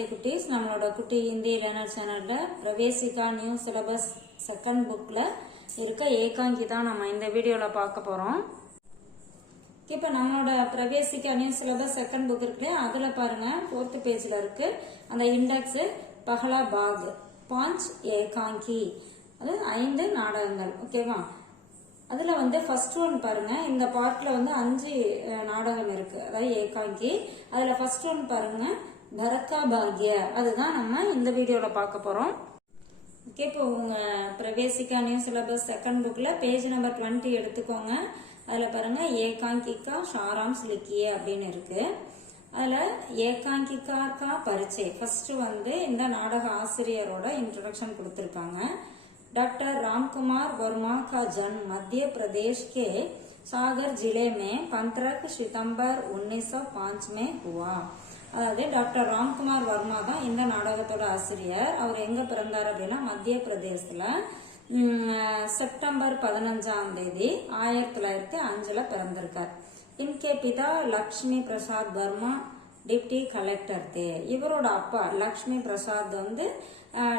நமஸ்தே குட்டீஸ். நம்மளோட குட்டி ஹிந்தி லேர்னர் சேனல்ல பிரவேசிகா நியூ சிலபஸ் செகண்ட் புக்ல இருக்க ஏகாங்கி தான் நம்ம இந்த வீடியோல பார்க்க போறோம். இப்ப நம்மளோட பிரவேசிகா நியூ சிலபஸ் செகண்ட் புக் இருக்கு, அதுல பாருங்க 4th பேஜ்ல இருக்கு அந்த இண்டெக்ஸ் பஹலா பாக் பாஞ்ச் ஏகாங்கி, அது 5 நாடகங்கள். ஓகேவா? அதுல ஃபர்ஸ்ட் ஒன் பாருங்க, இந்த பார்ட்ல 5 நாடகம் இருக்கு, அதாவது ஏகாங்கி. அதுல ஃபர்ஸ்ட் ஒன் பாருங்க பரக்கா பாக்ய, அதுதான் நம்ம இந்த வீடியோல பார்க்க போறோம். ஓகே, இப்போ உங்க பிரவேசிகா நியூ சிலபஸ் செகண்ட் புக்ல பேஜ் நம்பர் 20 எடுத்துக்கோங்க. அதுல பாருங்க ஏகாங்கிகா சாராம்ஸ் லிக்கியே அப்படின்னு இருக்கு. அதுல ஏகாங்கிகா கா பரிச்சை ஃபர்ஸ்ட் இந்த நாடக ஆசிரியரோட இன்ட்ரோடக்ஷன் கொடுத்திருக்காங்க. डॉक्टर रामकुमार वर्मा का जन्म मध्य प्रदेश के सागर जिले में 15 सितंबर 1905 में हुआ. அதாவது டாக்டர் ராம்குமார் வர்மா தான் இந்த நாடகத்தோட ஆசிரியர். அவர் எங்க பிறந்தார் அப்படின்னா மத்திய பிரதேசத்துல செப்டம்பர் 15ஆம் தேதி 1905 பிறந்திருக்கார். இன்கே பிதா லக்ஷ்மி பிரசாத் வர்மா டிப்டி கலெக்டர் தே. இவரோட அப்பா லக்ஷ்மி பிரசாத்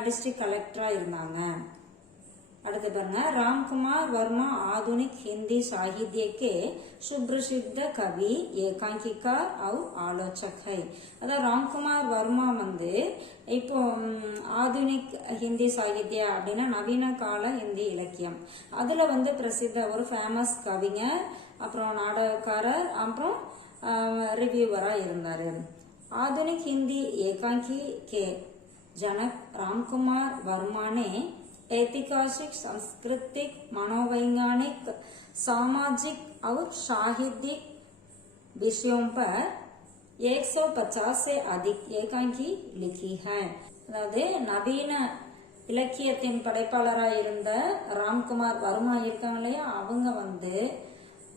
டிஸ்ட்ரிக்ட் கலெக்டரா இருந்தாங்க. அடுத்து பாருங்க, ராம்குமார் வர்மா ஆதுனிக் ஹிந்தி சாகித்ய கே சுப்ரசித்த கவி ஏகாங்கிகா और आलोचक है. அதாவது ராம்குமார் வர்மா இப்போ ஆதுனிக் ஹிந்தி சாகித்யா அப்படின்னா நவீன கால ஹிந்தி இலக்கியம், அதுல பிரசித்த ஒரு ஃபேமஸ் கவிஞர், அப்புறம் நாடகக்காரர், அப்புறம் ரிவ்யூவரா இருந்தாரு. ஆதுனிக் ஹிந்தி ஏகாங்கி கே जनक रामकुमार वर्मा ने ऐतिहासिक, सांस्कृतिक, मनोवैज्ञानिक, सामाजिक और साहित्यिक विषयों पर 150 से अधिक ஏகாங்கி लिखी है. அதாவது நவீன இலக்கியத்தின் படைப்பாளராக இருந்த ராம்குமார் வர்மா இருக்காங்க இல்லையா, அவங்க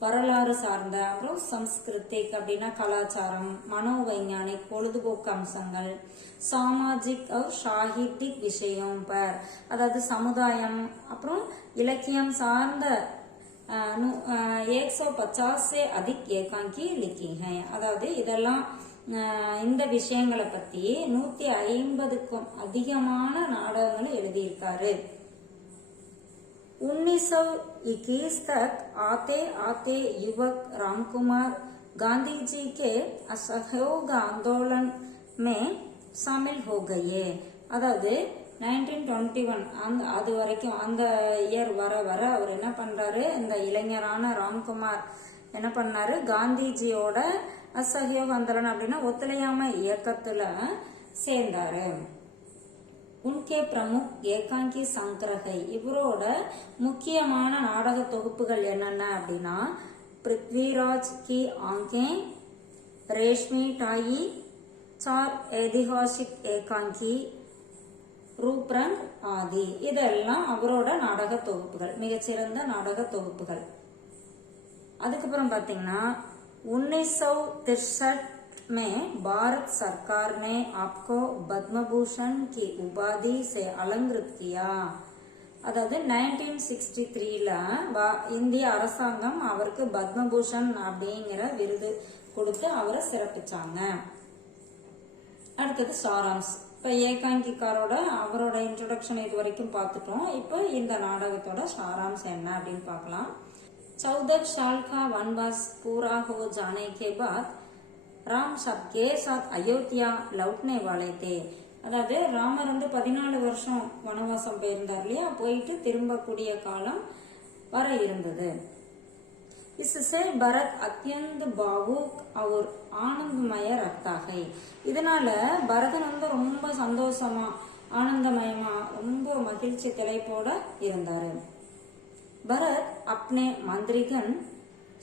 வரலாறு சார்ந்த, அப்புறம் சம்ஸ்கிருத்திக் அப்படின்னா கலாச்சாரம், மனோவைஞானிக் பொழுதுபோக்கு அம்சங்கள், சாமாஜிக் சாகித்யிக் விஷயம் பர், அதாவது சமுதாயம் அப்புறம் இலக்கியம் சார்ந்த 150 அதிக் ஏகாங்கி லிக்கி ஹை. அதாவது இதெல்லாம் இந்த விஷயங்களை பத்தி 150க்கும் அதிகமான நாடகங்களை எழுதியிருக்காரு. 1921 तक आते आते युवक रामकुमार गांधी जी के असहयोग आंदोलन में शामिल हो गए. அதாவது 1921 அது வரைக்கும் அந்த இயர் வர அவர் என்ன பண்றாரு, இந்த இளைஞரான ராம்குமார் என்ன பண்ணாரு, காந்திஜியோட அசஹயோக் ஆந்தோலன் அப்படின்னா ஒத்துழையாமை இயக்கத்துல சேர்ந்தாரு. உன்கே பிரமுக் ஏகாங்கி சங்கிரகை, இவரோட முக்கியமான நாடக தொகுப்புகள் என்னென்ன அப்படின்னா பிருத்விராஜ் கி ஆங்கே, ரேஷ்மி டாயி, சார் ஐதிஹாசிக் ஏகாங்கி, ரூப்ரங் ஆதி, இதெல்லாம் அவரோட நாடக தொகுப்புகள், மிகச்சிறந்த நாடக தொகுப்புகள். அதுக்கப்புறம் பாத்தீங்கன்னா 1963 में भारत सरकार ने आपको पद्म भूषण की उपाधि से अलंकृत किया. அதாவது 1963ல இந்திய அரசாங்கம் அவருக்கு பத்மபூஷன் அப்படிங்கிற விருது கொடுத்து அவரை சிறப்பிச்சாங்க. அடுத்தது சாராம்ஸ். இப்ப ஏகாங்கிகாரோட அவரோட இன்ட்ரோடக்ஷன் இது வரைக்கும் பார்த்துட்டோம். இப்போ இந்த நாடகத்தோட சாராம்ஸ் என்ன அப்படின்னு பார்க்கலாம். 14 साल का वनवास पूरा हो जाने के बाद ராம் சப்கே சாத் அயோத்தியா லவுட்னே வாலே தே. அதாவது ராமர் 14 வருஷம் வனவாசம் போயிருந்தார் இல்லையா, போயிட்டு திரும்பக்கூடிய காலம் வர இருந்தது. इससे भरत अत्यंत भावुक और आनंदमय रखता है. இதனால பரதன் ரொம்ப சந்தோஷமா ஆனந்தமயமா ரொம்ப மகிழ்ச்சி திளைப்போட இருந்தாரு. भरत अपने मंत्रीगण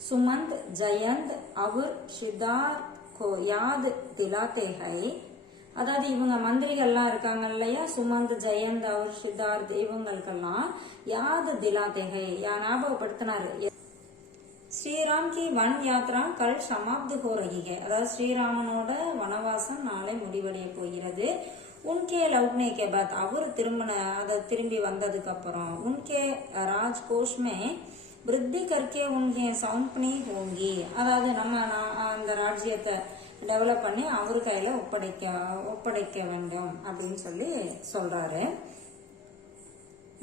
सुमंत जयंत और सिद्धार्थ को याद दिलाते हैं. அதாவது இவங்க மந்திரிகள்லாம் இருக்காங்க இல்லையா, சுமந்த், ஜெயந்த், அவர் சித்தார்த், இவங்களுக்கெல்லாம் யாத் திலாத்தே ஹை, ஞாபகப்படுத்தினாரு. ஸ்ரீராம் கி வன் யாத்ரா கல் சமாப்து ஹோ ரஹி ஹை. அதாவது ஸ்ரீராமனோட வனவாசம் நாளை முடிவடைய போகிறது. உன்கே லவுட்னே கே பாத், அவர் திரும்பி வந்ததுக்கு அப்புறம் உன்கே ராஜ்கோஷ்மே விருத்தி கற்கே உன்கே சௌம்பனி ஹோங்கி. அதாவது நம்ம அந்த ராஜ்யத்தை டெவலப் பண்ணி அவரு கையில ஒப்படைக்க வேண்டும் அப்படின்னு சொல்லி சொல்றாரு.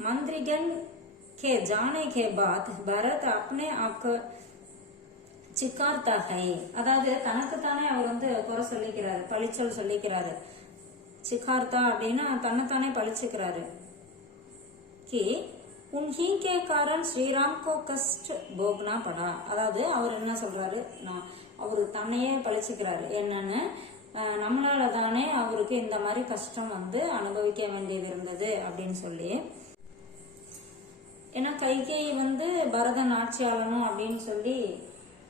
मंत्रीगण के जाने के बाद भरत अपने आप को चिकारता है. அதாவது தனக்குத்தானே அவர் குறை சொல்லிக்கிறாரு, பழிச்சொல் சொல்லிக்கிறாரு. चिकारता அப்படின்னா தன்னைத்தானே பழிச்சுக்கிறாரு. कि उन्हीं के कारण श्री राम को कष्ट भोगना पड़ा. அதாவது அவர் என்ன சொல்றாரு, அவரு தன்னையே பழிச்சுக்கிறாரு. என்னன்னு, நம்மளால தானே அவருக்கு இந்த மாதிரி கஷ்டம் அனுபவிக்க வேண்டியது இருந்தது அப்படின்னு சொல்லி. ஏன்னா கைகேயி பரதன் ஆட்சி ஆளணும் அப்படின்னு சொல்லி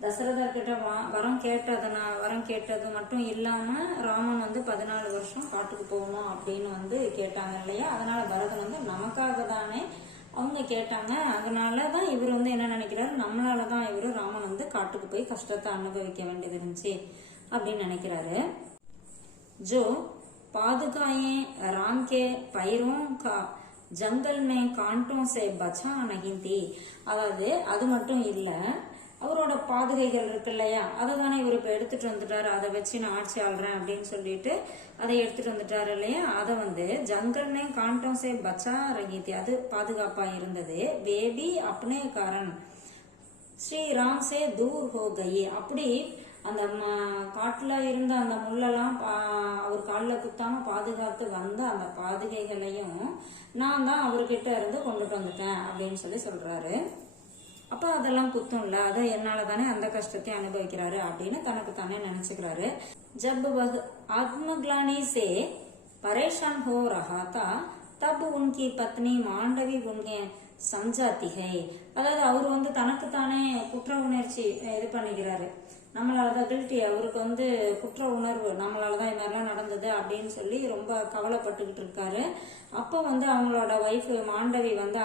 தசரதர் கிட்ட வரம் கேட்டது மட்டும் இல்லாம ராமன் 14 வருஷம் காட்டுக்கு போகணும் அப்படின்னு கேட்டாங்க இல்லையா. அதனால பரதன் நமக்காக தானே அவங்க கேட்டாங்க. அதனாலதான் இவர் என்ன நினைக்கிறாரு, நம்மளாலதான் இவரு ராமன் காட்டுக்கு போய் கஷ்டத்தை அனுபவிக்க வேண்டியது இருந்துச்சு அப்படின்னு நினைக்கிறாரு. ஜோ பாதுகாயே ராம் கே பைரோं का जंगल में कांटों से बचा नहीं थी. அதாவது அது மட்டும் இல்ல, அவரோட பாதுகைகள் இருக்கு இல்லையா, அதை தானே இவர் இப்ப எடுத்துட்டு வந்துட்டாரு. அதை வச்சு நான் ஆட்சி ஆள்றேன் அப்படின்னு சொல்லிட்டு அதை எடுத்துட்டு வந்துட்டாரு இல்லையா. அதை ஜங்கல் में कांटों से बचा रही थी, அது பாதுகாப்பா இருந்தது. பேபி अपने कारण श्री राम से दूर हो गई. அப்படி அந்த காட்டுல இருந்த அந்த முள்ளெல்லாம் அவர் காலில் குத்தாம பாதுகாத்து வந்த அந்த பாதுகைகளையும் நான் தான் அவர்கிட்ட இருந்து கொண்டுட்டு வந்துட்டேன் அப்படின்னு சொல்லி சொல்றாரு. அப்ப அதெல்லாம் குத்தும்ல, அதை என்னால தானே அந்த கஷ்டத்தை அனுபவிக்கிறாரு அப்படின்னு தனக்கு தானே நினைச்சுக்கிறாரு. जब वह आत्मग्लानि से परेशान हो रहा था तब उनकी पत्नी मांडवी उन्हें समझाती है. அதாவது அவர் தனக்கு தானே குற்ற உணர்ச்சி இது பண்ணிக்கிறாரு. நம்மளாலதான் கில்ட்டி, அவருக்கு குற்ற உணர்வு, நம்மளாலதான் இது மாதிரிலாம் நடந்தது அப்படின்னு சொல்லி ரொம்ப கவலைப்பட்டுக்கிட்டு இருக்காரு. அப்ப அவங்களோட ஒய்ஃப் மாண்டவி அங்க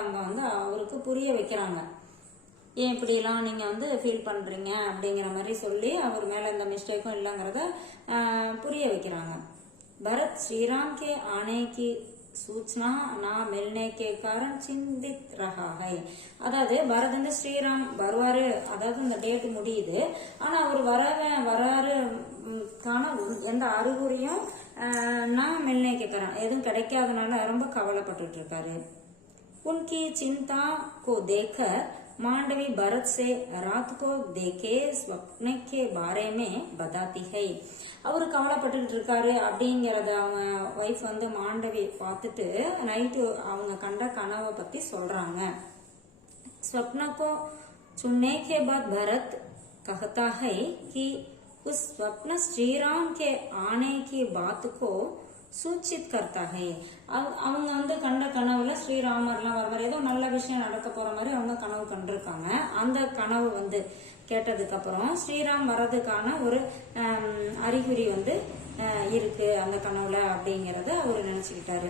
அவருக்கு புரிய வைக்கிறாங்க. ஏன் இப்படி எல்லாம் நீங்க ஃபீல் பண்றீங்க அப்படிங்கிற மாதிரி சொல்லி அவர் மேல எந்த மிஸ்டேக்கும் இல்லைங்கிறத புரிய வைக்கிறாங்க. பரத் ஸ்ரீராம் கே ஆனே கி सूचना ना मिलने के कारण चिंतित रहा है. அதாவது பரத் ஸ்ரீராம் வருவாரு, அதாவது இந்த டேட் முடியுது, ஆனா அவர் வராரு எந்த அறிகுறியும் நான் மில்னே கேட்கறேன் எதுவும் கிடைக்காதனால ரொம்ப கவலைப்பட்டு இருக்காரு. उनकी चिंता को देखकर मांडवी भरत से रात को देखे स्वप्न के बारे में बताती है. அவரு கவலைப்பட்டுக்கிட்டு இருக்காரு அப்படிங்கறத அவங்க ஒய்ஃப் மாண்டவி பார்த்துட்டு நைட்டு அவங்க கண்ட கனவை பத்தி சொல்றாங்க. स्वप्न को सुनने के बाद भरत कहता है कि उस स्वप्न श्री राम के आने की बात को சூச்சித் கர்த்தா ஹே. அவங்க கண்ட கனவுல ஸ்ரீராமர்லாம் வர மாதிரி ஏதோ நல்ல விஷயம் நடக்க போற மாதிரி அவங்க கனவு கண்டிருக்காங்க. அந்த கனவு கேட்டதுக்கு அப்புறம் ஸ்ரீராம் வர்றதுக்கான ஒரு அறிகுறி இருக்கு அந்த கனவுல அப்படிங்கறத அவரு நினைச்சுக்கிட்டாரு.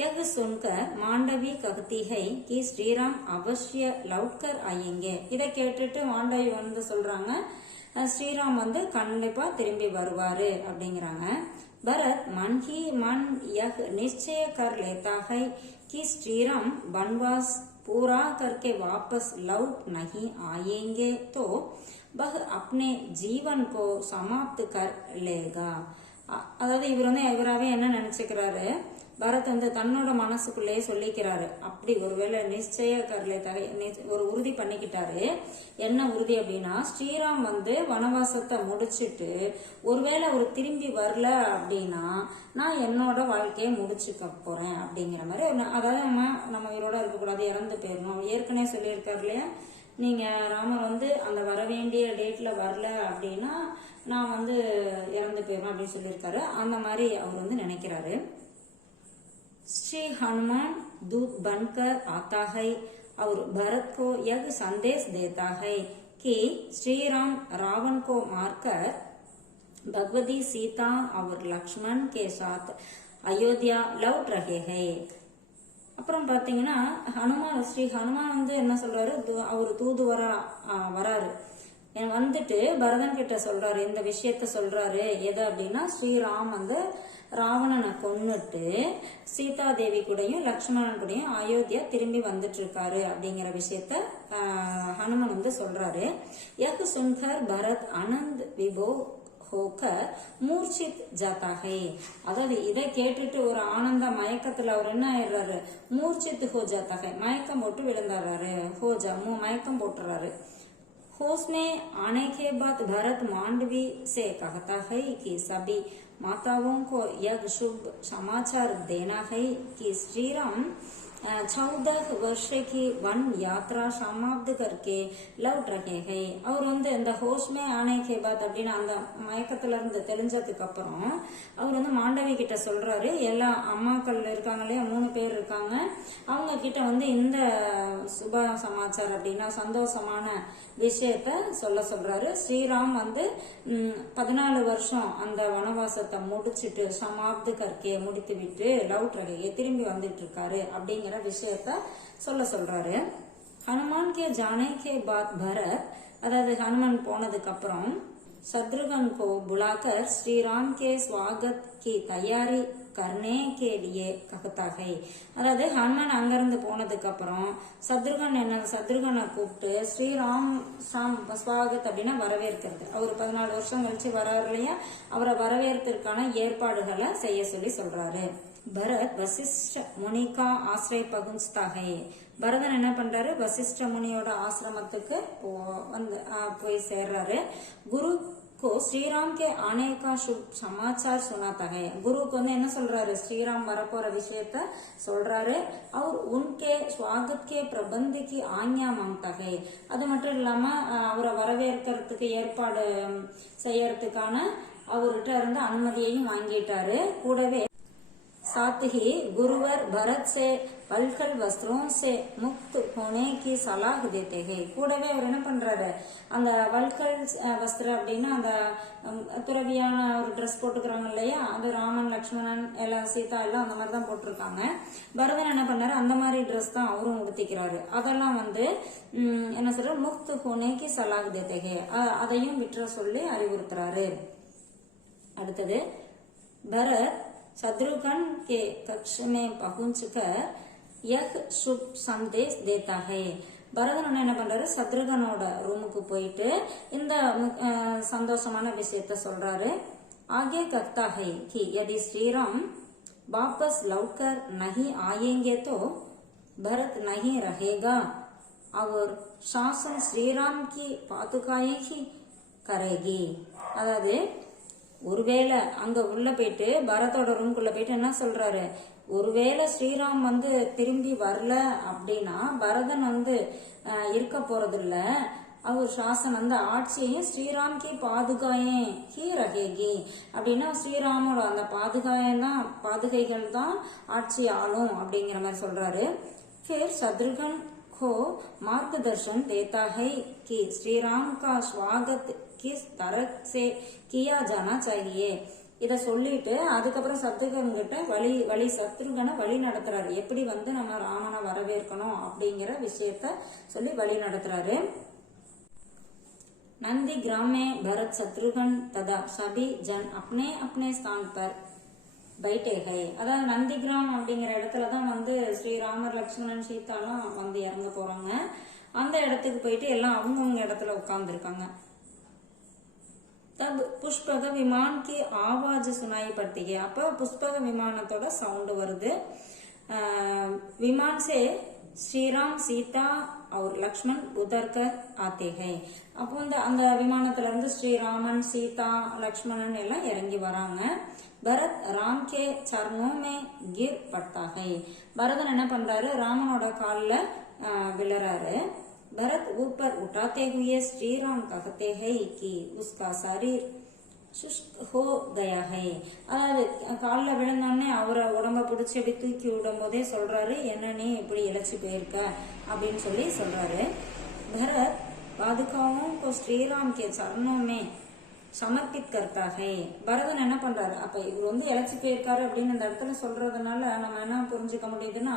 यह सुनकर मांडवी कहती है कि श्रीराम अवश्य लौटकर आएंगे. இதை கேட்டுட்டு மாண்டவி சொல்றாங்க, ஸ்ரீராம் கண்டிப்பா திரும்பி வருவாரு அப்படிங்கிறாங்க. भरत मन ही मन यह निश्चय कर लेता है कि श्रीराम वनवास पूरा करके वापस लौट नहीं आएंगे तो वह अपने जीवन को समाप्त कर लेगा. அதாவது இவராவே என்ன நினைச்சுக்கிறாரு, பரத் தன்னோட மனசுக்குள்ளேயே சொல்லிக்கிறாரு. அப்படி ஒருவேளை நிச்சய கர்லே ஒரு உறுதி பண்ணிக்கிட்டாரு. என்ன உறுதி அப்படின்னா, ஸ்ரீராம் வனவாசத்தை முடிச்சுட்டு ஒருவேளை அவர் திரும்பி வரல அப்படின்னா நான் என்னோட வாழ்க்கையை முடிச்சுக்க போறேன் அப்படிங்கிற மாதிரி. அதாவது நம்ம உயிரோட இருக்கக்கூடாது, இறந்து போயிடணும். ஏற்கனவே சொல்லியிருக்காரு இல்லையா, நீங்க ராமர் அந்த வர வேண்டிய டேட்ல வரல அப்படின்னா நான் இறந்து போயிடும் அப்படின்னு சொல்லியிருக்காரு. அந்த மாதிரி அவர் நினைக்கிறாரு. श्री हनुमान दूत बनकर आता है और भरत को यह संदेश देता है कि श्री राम रावण को मारकर भगवती सीता और लक्ष्मण के साथ अयोध्या लौट रहे हैं. அப்புறம் பாத்தீங்கன்னா ஸ்ரீ ஹனுமான் என்ன சொல்றாரு, அவர் தூதுவரா வராரு, பரதன் கிட்ட சொல்றாரு, இந்த விஷயத்த சொல்றாரு. எது அப்படின்னா, ஸ்ரீராம் ராவணனை கொன்னுட்டு சீதா தேவி கூடயும் லக்ஷ்மணன் கூடயும் அயோத்தியா திரும்பி வந்துட்டு இருக்காரு அப்படிங்கிற விஷயத்த ஹனுமன் சொல்றாரு. யக் சுன்கர் பரத் அனந்த் விபோ होकर मूर्छित जाता है. அதாவது இதை கேட்டுட்டு ஒரு ஆனந்த மயக்கத்துல அவர் என்ன ஆயிடுறாரு, மூர்ச்சித் हो जाता है, மயக்கம் போட்டு விழுந்தாரு. ஹோஜா மயக்கம் போட்டுறாரு. होश में आने के बाद भरत मांडवी से कहता है कि सभी माताओं को यह शुभ समाचार देना है कि श्री राम 14 वर्ष की वन यात्रा समाप्त करके लौट रहे हैं. அவர் இந்த ஹோஷ்மே ஆனே கே பாத் அப்படின்னு அந்த மயக்கத்துல இருந்து தெளிஞ்சதுக்கு அப்புறம் அவர் மாண்டவி கிட்ட சொல்றாரு, எல்லா அம்மாக்கள் இருக்காங்க இல்லையா, 3 பேர் இருக்காங்க, அவங்க கிட்ட இந்த சுப சமாச்சாரம் அப்படின்னா சந்தோஷமான விஷயத்த சொல்றாரு. ஸ்ரீராம் 14 வருஷம் அந்த வனவாசத்தை முடிச்சுட்டு சமாப்து கற்கே முடித்து விட்டு லவுட் ரகையே திரும்பி வந்துட்டு இருக்காரு அப்படிங்கிற விஷயத்த சொல்றாரு. ஹனுமான் கே ஜானே கே பாத் பரத், அதாவது ஹனுமன் போனதுக்கு அப்புறம் शत्रुघ्न को बुलाकर श्री राम के स्वागत की तैयारी करने के लिए कहता है. அதாவது ஹனுமன் அங்கிருந்து போனதுக்கு அப்புறம் சத்ருகனை கூப்பிட்டு ஸ்ரீராம் ஸ்வாகத் அப்படின்னா வரவேற்கிறது. அவர் 14 வருஷம் கழிச்சு வர்றாரு இல்லையா, அவரை வரவேற்கிறதுக்கான ஏற்பாடுகளை செய்ய சொல்றாரு. பரத் வசிஷ்ட முனிகா ஆசிரிய பகுன்ஸ்தாகே, பரதன் என்ன பண்றாரு, வசிஷ்ட முனியோட ஆசிரமத்துக்கு போய் சேர்றாரு. குரு को श्रीराम के आने का शुभ समाचार सुनाता है. குருக்கு என்ன சொல்றாரு, ஸ்ரீராம் வரப்போற விஷயத்த சொல்றாரு. அவர் உன்கே स्वागत के प्रबंध की आज्ञा मांगता है. அது மட்டும் இல்லாம அவரை வரவேற்கிறதுக்கு ஏற்பாடு செய்யறதுக்கான அவர்கிட்ட இருந்து அனுமதியையும் வாங்கிட்டாரு. கூடவே साथ ही गुरुवर भरत से वल्कल वस्त्रों से मुक्त होने की सलाह देते हैं. கூடவே அவர் என்ன பண்றாரு, அந்த வல்கல் வஸ்திரம் அப்படின்னா அந்த துறவியான ஒரு ட்ரெஸ் போட்டுக்கிறாங்க இல்லையா, அது ராமன் லக்ஷ்மணன் எல்லாம் சீதா எல்லாம் அந்த மாதிரி தான் போட்டிருக்காங்க. பரதன் என்ன பண்ணாரு, அந்த மாதிரி ட்ரெஸ் தான் அவரும் உடுத்திக்கிறாரு. அதெல்லாம் என்ன சொல்ற, முக்த் ஹோனேக்கு சலாஹ் தேத்தே, அதையும் விட்டுற சொல்லி அறிவுறுத்துறாரு. அடுத்தது பரத் शत्रुघ्न के कक्ष में पहुंचकर यह शुभ संदेश देता है. பரதன் என்ன பண்றாரு, சத்ருகனோட ரூமுக்கு போயிட்டு இந்த சந்தோஷமான விஷயத்த சொல்றாரு. आगे कहता है कि यदि श्री राम वापस लौटकर नहीं आएंगे तो भरत नहीं रहेगा और शासन श्री राम की पादुकाएं ही करेगी. அதாவது ஒருவேளை அங்க உள்ள போயிட்டு பரதோட ரூம்குள்ள போயிட்டு என்ன சொல்றாரு, ஒருவேளை ஸ்ரீராம் திரும்பி வரல அப்படின்னா பரதன் இருக்க போறது இல்ல, அவர் சாசன் ஆட்சியையும் ஸ்ரீராம் கி பாதுகாயேன் கி ரகேகி அப்படின்னா ஸ்ரீராமோட அந்த பாதுகைகள் தான் ஆட்சி ஆளும் அப்படிங்கிற மாதிரி சொல்றாரு. फिर शत्रुघ्न को मार्गदर्शन देता है कि श्री राम का स्वागत किस तरह से किया जाना चाहिए. இத சொல்லிட்டு அதுக்கப்புறம் சத்ருகன் கிட்ட சத்ருகனை வழி நடத்துறாரு, எப்படி நம்ம ராமனை வரவேற்கணும் அப்படிங்கிற விஷயத்த சொல்லி வழி நடத்துறாரு. नंदी ग्राम में भरत शत्रुघ्न तथा सभी जन अपने अपने स्थान पर बैठे हैं. அதாவது நந்தி கிராம் அப்படிங்கிற இடத்துலதான் ஸ்ரீராமர் லக்ஷ்மணன் சீதாலாம் இறங்க போறாங்க. அந்த இடத்துக்கு போயிட்டு எல்லாம் அவங்கவுங்க இடத்துல உட்கார்ந்து இருக்காங்க. तब पुष्पक विमान की आवाज सुनाई पड़ती है. அப்ப पुष्पक விமானத்தோட சவுண்ட் வருது. विमान से श्रीराम सीता और लक्ष्मण उतर कर आते हैं. அப்போ அந்த விமானத்துல இருந்து ஸ்ரீராமன் சீதா லக்ஷ்மணன் எல்லாம் இறங்கி வராங்க. பரத் ராம் கே சரணோं में गिर पड़ता है. பரதன் என்ன பண்றாரு, ராமனோட கால்ல விழறாரு. भरत ऊपर उठाते हुए श्री राम कहते हैं कि उसका शरीर शुष्क हो गया है. அதாவது காலில் விழுந்தோடனே அவரை உடம்ப பிடிச்சி அப்படி தூக்கி விடும் போதே சொல்றாரு, என்ன நீ இப்படி இழைச்சி போயிருக்க அப்படின்னு சொல்றாரு. भरत पादुकाओं को श्री राम के चरणों में समर्पित करता है. பரதன் என்ன பண்றாரு, அப்ப இவர் இழைச்சி போயிருக்காரு அப்படின்னு அந்த இடத்துல சொல்றதுனால நம்ம என்ன புரிஞ்சுக்க முடியுதுன்னா,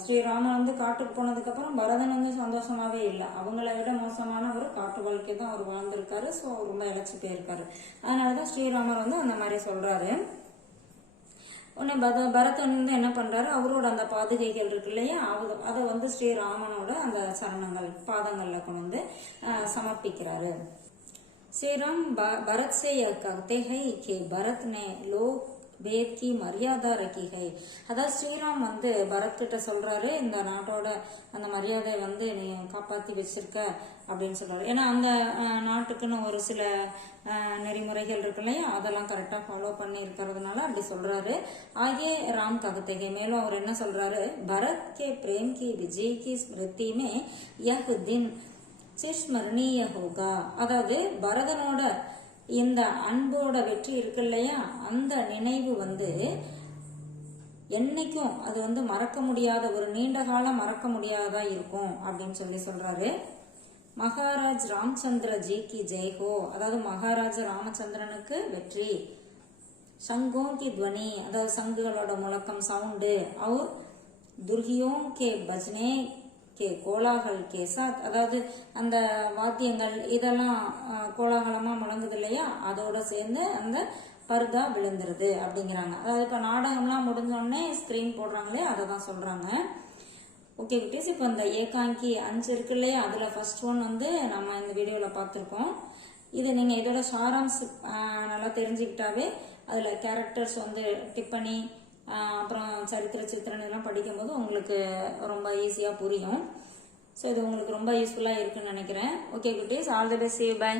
ஸ்ரீராமன் காட்டுக்கு போனதுக்கு அப்புறம் பரதன் சந்தோஷமாவே இல்லை, அவங்கள விட மோசமான ஒரு காட்டு வாழ்க்கை தான் அவர் வாழ்ந்திருக்காரு. ஸோ ரொம்ப இழைச்சி போயிருக்காரு. அதனாலதான் ஸ்ரீராமர் அந்த மாதிரி சொல்றாரு. உடனே பரதன் என்ன பண்றாரு, அவரோட அந்த பாதுகைகள் இருக்கு இல்லையா, அதை ஸ்ரீராமனோட அந்த சரணங்கள் பாதங்கள்ல கொண்டு சமர்ப்பிக்கிறாரு. श्री राम भरत से यह कहते हैं कि भरत ने लोक வேத் கி மரியாதை ரக்கி ஹை. அதாவது ஸ்ரீராம் வந்து பரத் கிட்ட சொல்றாரு, இந்த நாட்டோட அந்த மரியாதையை வந்து நீ காப்பாத்தி வச்சிருக்க அப்படின்னு சொல்றாரு. ஏன்னா அந்த நாட்டுக்குன்னு ஒரு சில நெறிமுறைகள் இருக்கு இல்லையா, அதெல்லாம் கரெக்டா ஃபாலோ பண்ணி இருக்கிறதுனால அப்படி சொல்றாரு. ஆகிய ராம் ககத்தேகே. மேலும் அவர் என்ன சொல்றாரு, பரத் கே பிரேம் கி விஜய் கி ஸ்மிருதி மே யஹ் தின் சிஸ்மரணீய ஹோகா. அதாவது பரதனோட இந்த அன்போட வெற்றி இருக்கு இல்லையா, அந்த நினைவு வந்து என்னைக்கும் அது வந்து மறக்க முடியாத, ஒரு நீண்ட காலம் மறக்க முடியாததா இருக்கும் அப்படின்னு சொல்றாரு. மகாராஜ் ராமச்சந்திர ஜி கி ஜெய்ஹோ. அதாவது மகாராஜா ராமச்சந்திரனுக்கு வெற்றி. சங்கோ கி துவனி. அதாவது சங்குகளோட முழக்கம், சவுண்டு. அவர் துர்கியோ கே பஜ்னே கே கோலாகல் கே சாத். அதாவது அந்த வாத்தியங்கள் இதெல்லாம் கோலாகலமா முழங்குது இல்லையா, அதோட சேர்ந்து அந்த பர்தா விழுந்துருது அப்படிங்கிறாங்க. அதாவது இப்ப நாடகம்லாம் முடிஞ்சோடனே ஸ்கிரீன் போடுறாங்களே, அதை தான் சொல்றாங்க. ஓகே குட்டீஸ், இப்போ இந்த ஏகாங்கி 5 இருக்கு இல்லையா, அதுல ஃபர்ஸ்ட் ஒன் வந்து நம்ம இந்த வீடியோல பார்த்துருக்கோம். இது நீங்க இதோட சாராம்ஸ் நல்லா தெரிஞ்சுக்கிட்டாவே அதுல கேரக்டர்ஸ் வந்து டிப்பனி, அப்புறம் சரித்திர சித்திரன் இதெல்லாம் படிக்கும்போது உங்களுக்கு ரொம்ப ஈஸியா புரியும். ஸோ இது உங்களுக்கு ரொம்ப யூஸ்ஃபுல்லா இருக்குன்னு நினைக்கிறேன். ஓகே குட்டீஸ், all the best, see you, bye.